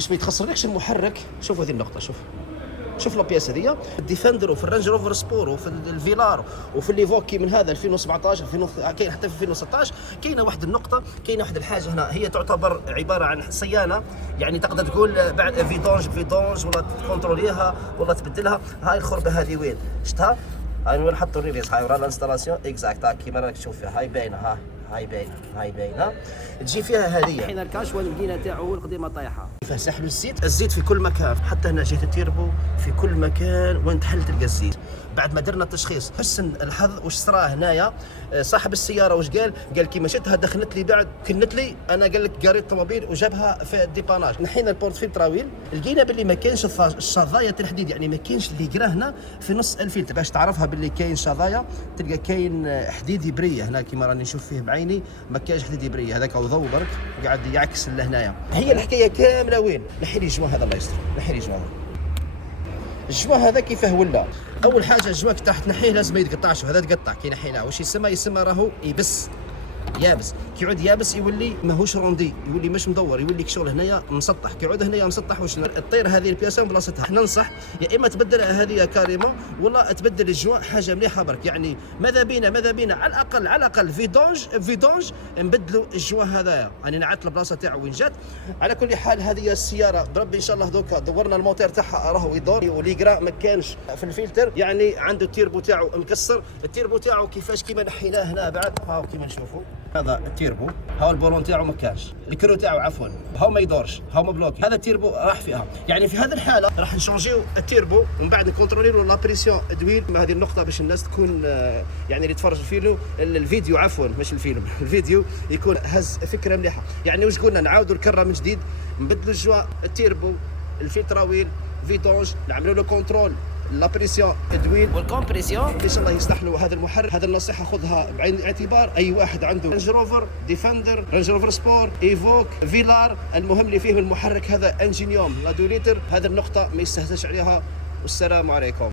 باش ما يتخسرلكش المحرك. شوف هذه النقطه، شوف لابياس هذيا الديفندر وفي الرانج روفر سبور وفي الفيلار وفي الليفوكي من هذا 2017 كاين حتى في 2016 كاينه واحد النقطه، كاينه واحد الحاجه هنا هي تعتبر عباره عن صيانه، يعني تقدر تقول بعد فيدونج ولا تكونتروليها ولا تبدلها. هاي الخربه هذه وين شفتها؟ هاي وين حطوا الريفيس، هاي ورا الانستالاسيون اكزاكت كيما راك تشوف فيها، هاي باينه، هاي باينه تجي فيها هذه. حين الكاشوال المدينه تاعو القديمه طايحه فيها سحب الزيت في كل مكان، حتى هنا جهه التيربو في كل مكان وين تحل تلقى الزيت. بعد ما درنا التشخيص حسن الحظ واش صرا هنايا، صاحب السياره واش قال كيما شفتها دخلت لي بعد كنت لي انا، قال لك قريت الطوموبيل وجابها في الديباناج. نحينا البورتفيل تراويل لقينا باللي ما كاينش الشظايا تاع الحديد، يعني ما كاينش اللي قرا هنا في نص الفلتر. باش تعرفها باللي كاين شظايا تلقى كاين حديد يبريه هنا كيما راني نشوف فيه بعيني، ما كاينش حديد يبريه، هذاك او ضوء برك قاعد يعكس لهنايا. هي الحكايه كامله وين؟ نحي لي الجوا هذا الله يستر، نحي لي الجوا هذا. الجوا هذا كيفاه ولا؟ اول حاجه الجوا كي تحت تنحيه لازم ما يتقطعش، هذا تقطع كي نحيناه واش يسمى راهو يبس يابس. كي يعود يابس يولي ماهوش روندي، يولي مش مدور، يولي كشغل هنايا مسطح. كي يعود هنايا مسطح واش تطير هذه البياسه من بلاصتها. ننصح يا اما تبدل هذه كاريمون ولا تبدل الجوا حاجه مليحه برك، يعني ماذا بينا على الاقل فيدونج نبدلوا الجوا هذايا. يعني نعت البلاصه تاعو وين جات. على كل حال هذه السياره بربي ان شاء الله دوكا دورنا الموتور تاعها راهو يدور وليغرا ما كانش في الفلتر، يعني عنده التيربو تاعو مكسر. التيربو تاعو كيفاش كيما نحيناه هنا بعد هاو كيما نشوفوا هذا التيربو، هاو البولون تاعو ما كانش، الكرو تاعو عفوا هاو ما يدورش، هاو مبلوك، هذا التيربو راح فيها. يعني في هذه الحاله راح نشونجيو التيربو ومن بعد نكونتروليو لا بريسيون دويل. هذه النقطه باش الناس تكون يعني اللي تفرج الفيديو عفوا مش الفيلم الفيديو يكون هز فكره مليحه. يعني واش قلنا نعاودوا الكره من جديد، نبدلوا الجوا التيربو الفلتراويل فيدونج، نعملوا له كونترول لا بريسيون دويل والكومبريسيون. ان شاء الله يستحلوا هذا المحرك. هذا النصيحه خذها بعين الاعتبار، اي واحد عنده رانج روفر ديفندر رانج روفر سبور ايفوك فيلار، المهم اللي فيه المحرك هذا انجينيوم لا 2 لتر، هذه النقطه ما يستهزأش عليها. والسلام عليكم.